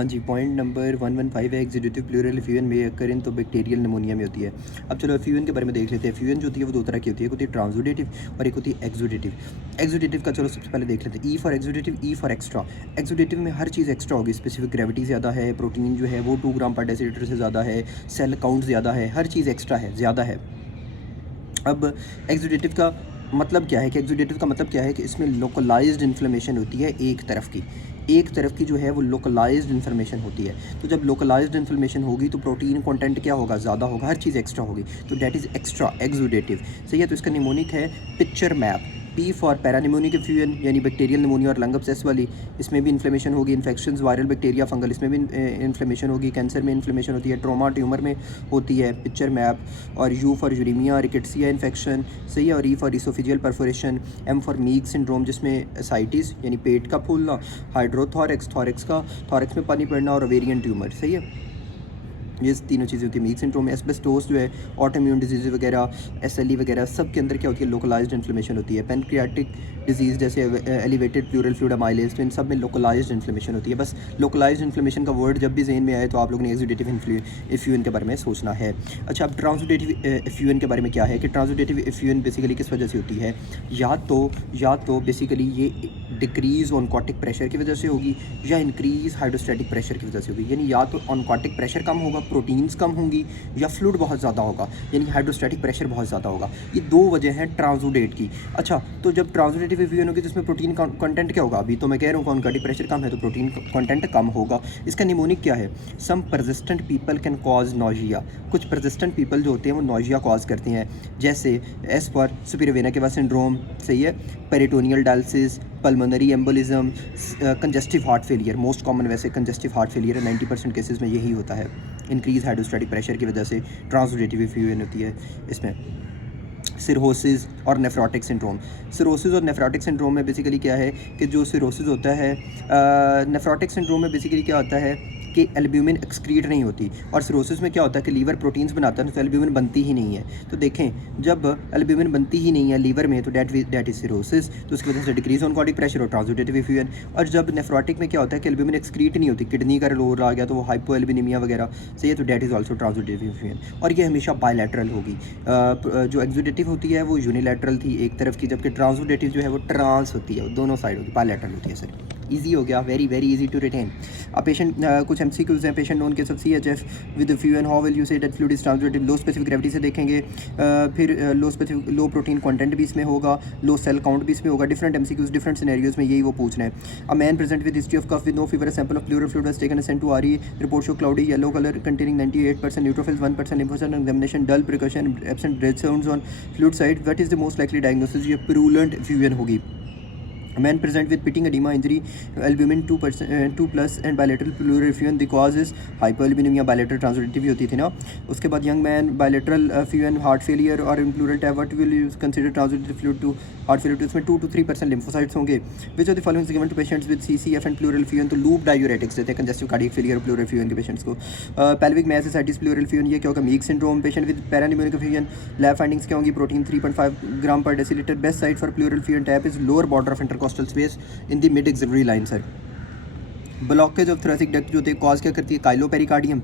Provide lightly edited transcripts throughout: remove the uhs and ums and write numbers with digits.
हाँ जी, point number 115 है executive plural effusion में अकर इन तो बैक्टीरियल निमोनिया में होती है। अब चलो एफ्यूजन के बारे में देख लेते हैं। एफ्यूजन जो होती है वो दो तरह की होती है, एक होती है ट्रांसुडेटिव और एक होती है एक्सुडेटिव। एक्सुडेटिव का चलो सबसे पहले देख लेते हैं। E for exudative, E for extra. Exudative में हर चीज़ एक्स्ट्रा होगी, स्पेसिफिक ग्रेविटी ज़्यादा है, प्रोटीन जो है वो 2 ग्राम पर डेसीलीटर से ज़्यादा है, सेल काउंट ज़्यादा है, हर चीज़ एक्स्ट्रा है, ज़्यादा है। अब एक्सुडेटिव का मतलब क्या है कि एक्सुडेटिव का मतलब क्या है कि इसमें लोकलाइज्ड इन्फ्लेमेशन होती है एक तरफ की जो है वो लोकलाइज्ड इन्फॉर्मेशन होती है। तो जब लोकलाइज्ड इन्फॉर्मेशन होगी तो प्रोटीन कंटेंट क्या होगा, ज़्यादा होगा, हर चीज़ एक्स्ट्रा होगी, तो दैट इज़ एक्स्ट्रा एक्सुडेटिव। सही है। तो इसका निमोनिक है picture map. P for parapneumonic effusion यानी बैक्टीरियल निमोनिया और लंग एब्सेस वाली, इसमें भी इन्फ्लेमेशन होगी। इन्फेक्शंस वायरल बैक्टीरिया फंगल, इसमें भी इन्फ्लेमेशन होगी। कैंसर में इन्फ्लेमेशन होती है, ट्रोमा ट्यूमर में होती है, पिक्चर मैप। और U for uraemia rickettsia infection, सही है। और E for oesophageal perforation. M for Meigs syndrome जिसमें एसाइटिस यानी पेट का फूलना, हाइड्रोथोरेक्स थोरेक्स में पानी पड़ना, और ओवेरियन ट्यूमर, सही है। ये तीनों चीज़ें होती है मीक सिंड्रोम में। एस्बेस्टोस जो है, ऑटोइम्यून डिजीज़ वगैरह, एसएलई वगैरह, सब के अंदर क्या होती है, लोकलाइज्ड इन्फ्लेमेशन होती है। पैनक्रियाटिक डिजीज़ जैसे एलिवेटेड प्लूरल फ्लूइड अमाइलेज, तो इन सब में लोकलाइज्ड इन्फ्लेमेशन होती है। बस लोकलाइज्ड इन्फ्लेमेशन का वर्ड जब भी ज़हन में आए तो आप लोगों ने एक्सुडेटिव एफ्यूजन के बारे में सोचना है। अच्छा, अब ट्रांसुडेटिव एफ्यूजन के बारे में क्या है कि ट्रांसुडेटिव एफ्यूजन बेसिकली किस वजह से होती है, या तो बेसिकली ये डिक्रीज़ ऑनकोटिक प्रेशर की वजह से होगी या इंक्रीज़ हाइड्रोस्टैटिक प्रेशर की वजह से होगी। यानी या तो ऑनकोटिक प्रेशर कम होगा, प्रोटीन्स कम होंगी, या फ्लूइड बहुत ज़्यादा होगा यानी हाइड्रोस्टैटिक प्रेशर बहुत ज़्यादा होगा। ये दो वजह हैं ट्रांसुडेट की। अच्छा, तो जब ट्रांसुडेटिव एफ्यूजन होगी तो इसमें प्रोटीन कंटेंट क्या होगा, अभी तो मैं कह रहा हूँ ऑनकोटिक प्रेशर कम है तो प्रोटीन कंटेंट कम होगा। इसका निमोनिक क्या है, some persistent people can cause nausea. कुछ परसिस्टेंट पीपल जो होते हैं वो नोजिया कॉज करते हैं, जैसे S for superior vena cava syndrome, सही है, peritoneal dialysis, pulmonary embolism, congestive heart failure. Most common वैसे कंजस्टिव हार्ट फेलियर है, 90% केसेस में यही होता है। इंक्रीज हाइड्रोस्टैटिक प्रेशर की वजह से ट्रांसुडेटिव एफ्यूजन होती है। इसमें सिरोसिस और नेफ्रोटिक सिंड्रोम। सिरोसिस और नेफ्रोटिक सिंड्रोम में बेसिकली क्या है कि जो सिरोसिस होता है, नेफ्रोटिक सिंड्रोम में बेसिकली क्या होता है कि एल्ब्यूमिन एक्सक्रीट नहीं होती, और सिरोसिस में क्या होता है कि लीवर प्रोटीन्स बनाता है तो एल्ब्यूमिन बनती ही नहीं है। तो देखें, जब एल्ब्यूमिन बनती ही नहीं है लीवर में तो डेट इज सिरोसिस, तो उसकी वजह से डिक्रीज ऑनकोटिक प्रेशर और ट्रांसुडेटिव एफ्यूजन। और जब नेफ्रोटिक में क्या होता है कि एल्ब्यूमिन एक्सक्रीट नहीं होती, किडनी का रोल आ गया तो वो हाइपोएल्बिनिमिया वगैरह, सही है, तो डेट इज़ ऑल्सो ट्रांसुडेटिव एफ्यूजन। और ये हमेशा बायलैटरल होगी। जो एक्सुडेटिव होती है वो यूनिलैटरल थी एक तरफ की, जबकि ट्रांसुडेटिव जो है वो ट्रांस होती है, वो दोनों साइड होती है, बायलैटरल होती है। सर ईजी हो गया, very very easy to retain. अब पेशेंट कुछ एमसीक्यूज हैं। Patient known case of CHF with effusion, how will you say that fluid is transudative. Low specific gravity से देखेंगे, फिर लो प्रोटीन कंटेंट भी इसमें होगा, लो सेल काउंट भी इसमें होगा। डिफरेंट एमसीक्यूज डिफरेंट सिनेरियोज में यही वो पूछ रहे हैं। A man present with history of cough with no fever, sample of pleural fluid was taken and sent to RE, report show cloudy yellow colour containing 98% neutrophils, 1% lymphocyte, examination dull, precaution absent, breath sounds on fluid side. What is the most likely diagnosis, ये purulent effusion होगी। Man present with pitting oedema injury, albumin 2+ and bilateral pleural effusion, the cause is hypoalbuminaemia, bilateral ट्रांसुडेटिव होती थी ना। उसके बाद young man bilateral effusion, heart failure और in pleural tap, what will you consider transudative fluid to heart failure, तो इसमें 2 to 3% lymphocytes होंगे। Which of the following is given to patients with CCF and pleural effusion, तो loop diuretics देते हैं congestive cardiac failure और pleural effusion के patients को। Pelvic mass ascites pleural effusion, ये क्या होगा, Meigs syndrome. Patient with parapneumonic effusion, lab findings क्या होंगी, protein 3.5 gram per decilitre. Best site for pleural effusion tap is lower border of intercostal space in the mid axillary line. Sir blockage of thoracic duct जो होती है cause क्या करती है, chylopericardium.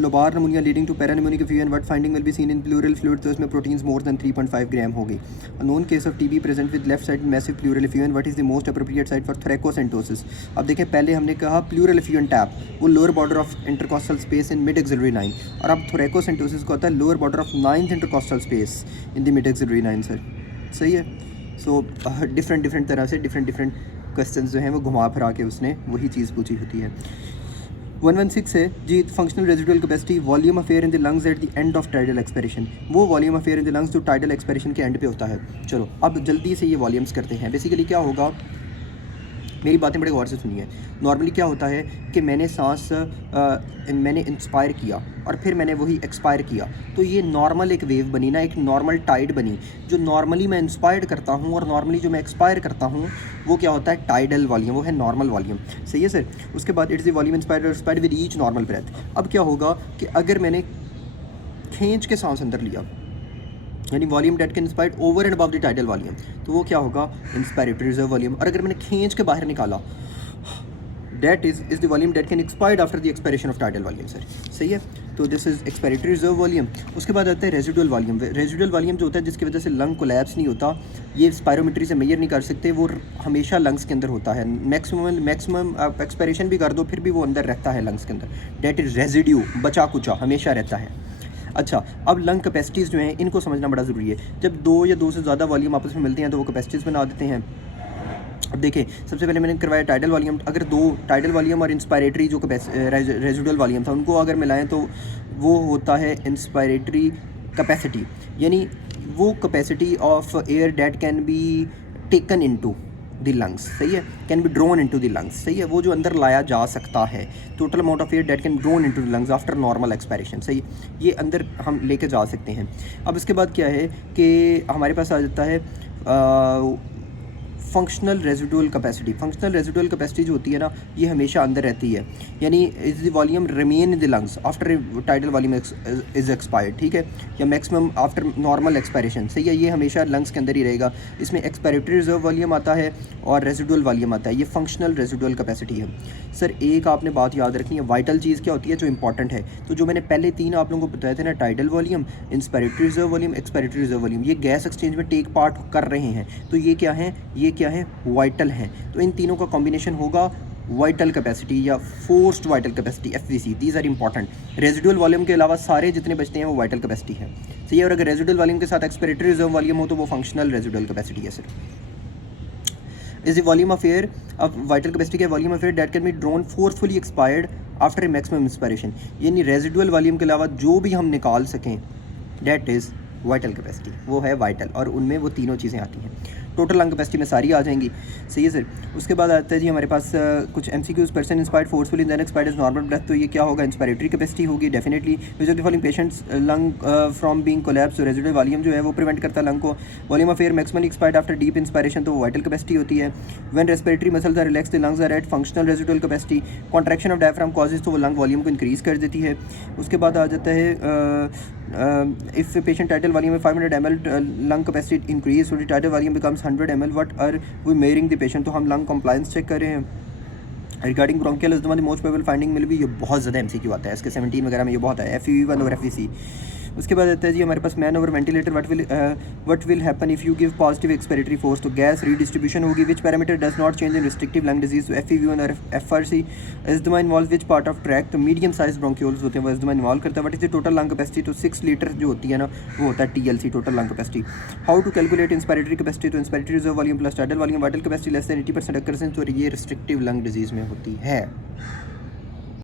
Lobar pneumonia leading to parapneumonic effusion, what finding will be seen in pleural fluid, तो इसमें proteins more than 3.5 gram होगी। Known case of TB present with left side massive pleural effusion, what is the most appropriate site for thoracocentesis. अब देखें, पहले हमने कहा pleural effusion tap वो lower border of intercostal space in mid axillary line, और अब thoracocentesis को होता है lower border of 9th intercostal space in the mid axillary line. Sir सही है। सो डिफरेंट तरह से डिफरेंट क्वेश्चंस जो हैं वो घुमा फिरा के उसने वही चीज़ पूछी होती है। 116 है जी, functional residual capacity, volume of air in the lungs at the end of tidal expiration. वो volume of air in the lungs जो टाइडल एक्सपिरेशन के एंड पे होता है। चलो अब जल्दी से ये वॉल्यूम्स करते हैं। बेसिकली क्या होगा, मेरी बातें बड़े गौर से सुनिए। नॉर्मली क्या होता है कि मैंने मैंने इंस्पायर किया और फिर मैंने वही एक्सपायर किया, तो ये नॉर्मल एक वेव बनी ना, एक नॉर्मल टाइड बनी। जो नॉर्मली मैं इंस्पायर्ड करता हूँ और नॉर्मली जो मैं एक्सपायर करता हूँ वो क्या होता है, टाइडल वॉल्यूम, वो है नॉर्मल वॉल्यूम। सही है सर। उसके बाद it's the volume inspired with each normal breath. अब क्या होगा कि अगर मैंने खींच के सांस अंदर लिया, यानी volume date can inspired over and above the tidal volume, तो वो क्या होगा, इंस्पायरेटरी रिजर्व वॉल्यूम। और अगर मैंने खींच के बाहर निकाला, that is the volume that can expired after the expiration of tidal volume sir, सही है। तो this is expiratory reserve volume. उसके बाद आता है रेजिडुअल वॉल्यूम। रेजिडुअल वॉल्यूम जो होता है जिसकी वजह से लंग कोलैप्स नहीं होता, ये स्पायरोमीट्री से मेजर नहीं कर सकते, वो हमेशा लंग्स के अंदर होता है। मैक्सिमम आप एक्सपायरेशन भी कर दो फिर भी वो अंदर रहता है लंग्स के अंदर, दैट इज़ रेजिड्यू, बचा कुचा हमेशा रहता है। अच्छा, अब लंग कैपेसिटीज़ जो हैं इनको समझना बड़ा ज़रूरी है। जब दो या दो से ज़्यादा वॉल्यूम आपस में मिलते हैं तो वो कैपेसिटीज़ बना देते हैं। अब देखें, सबसे पहले मैंने करवाया टाइडल वॉल्यूम। अगर दो टाइडल वॉल्यूम और इंस्पायरेटरी जो रेजिडुअल वॉल्यूम था उनको अगर मिलाएं तो वो होता है इंस्पायरेटरी कैपेसिटी, यानी वो capacity of air date can be taken into the lungs, सही है, can be drone into the lungs, सही है, वो जो अंदर लाया जा सकता है, total amount of air date can drone into the lungs after normal expiration, सही, ये अंदर हम लेके जा सकते हैं। अब इसके बाद क्या है कि हमारे पास आ जाता है functional residual capacity. Functional residual capacity जो होती है ना, ये हमेशा अंदर रहती है, यानी is the volume remain in the lungs after tidal volume is expired, ठीक है, या मैक्सिमम आफ्टर नॉर्मल एक्सपायरेशन, सही है, ये हमेशा लंग्स के अंदर ही रहेगा। इसमें एक्सपायरेटरी रिजर्व वॉल्यूम आता है और रेजिडुअल वॉल्यूम आता है, ये फंक्शनल रेजिडुअल कैपेसिटी है। सर एक आपने बात याद रखनी है, वाइटल चीज़ क्या होती है जो इंपॉर्टेंट है, तो जो मैंने पहले तीन आप लोगों को बताए थे ना, tidal volume, inspiratory reserve volume, expiratory reserve volume, ये गैस एक्सचेंज में टेक पार्ट कर रहे हैं, तो ये क्या है, ये क्या है, वाइटल हैं। तो इन तीनों का कॉम्बिनेशन होगा वाइटल कैपेसिटी या forced vital capacity, FVC, these are important. Residual volume के अलावा सारे जितने बचते हैं वो वाइटल कैपेसिटी है, सही है। और अगर रेजिडुअल वॉल्यूम के साथ एक्सपायरेटरी रिजर्व वॉल्यूम हो तो वो फंक्शनल रेजिडुअल कैपेसिटी है sir. Is the volume of air, अब वाइटल कैपेसिटी के volume of air that can be drone forcefully expired after a maximum inspiration, यानी रेजिडुअल वॉल्यूम के अलावा जो भी हम निकाल सकें दैट इज़ वाइटल कैपेसिटी, वो है वाइटल, और उनमें वो तीनों चीज़ें आती हैं। टोटल लंग कैपेसिटी में सारी आ जाएंगी, सही है सर। उसके बाद आता है जी हमारे पास कुछ MCQs, person inspired forcefully then expired is normal breath, तो ये क्या होगा, इंस्पायरेटरी कैपेसिटी होगी definitely. Which of the following patients lung from being collapse, तो रेजिडुअल वॉल्यूम जो है वो प्रिवेंट करता है लंग को। Volume of air maximally expired after deep inspiration, तो वो वाइटल कैपेसिटी होती है। When respiratory muscles are relax the lungs are at functional residual capacity. Contraction of diaphragm causes, तो वो लंग वॉल्यूम को इंक्रीज कर देती है। उसके बाद आ जाता है if a patient tidal volume of 500 ml lung capacity increase, so the tidal volume becomes 100 ml, what are we measuring the patient, तो हम lung compliance चेक कर रहे हैं। Regarding bronchial is the most probable finding मिल भी, ये बहुत ज़्यादा एमसीक्यू आता है, इसके 17 वगैरह में ये बहुत है, FEV1 और FVC। उसके बाद आता है जी हमारे पास man over ventilator, what will happen if you give positive expiratory force, तो गैस रीडिस्ट्रीब्यूशन होगी। Which parameter does not change in restrictive lung disease, तो FEV1 और FRC। Asthma involve which part of tract, तो medium size bronchioles होते हैं वो asthma involve करता है। What is the total lung capacity, तो 6 लीटर जो होती है ना वो होता है TLC, total lung capacity. How to calculate inspiratory capacity, तो inspiratory reserve volume plus tidal volume, vital capacity less than 80% occurrence, और ये रिस्ट्रिक्टिव लंग डिजीज़ में होती है।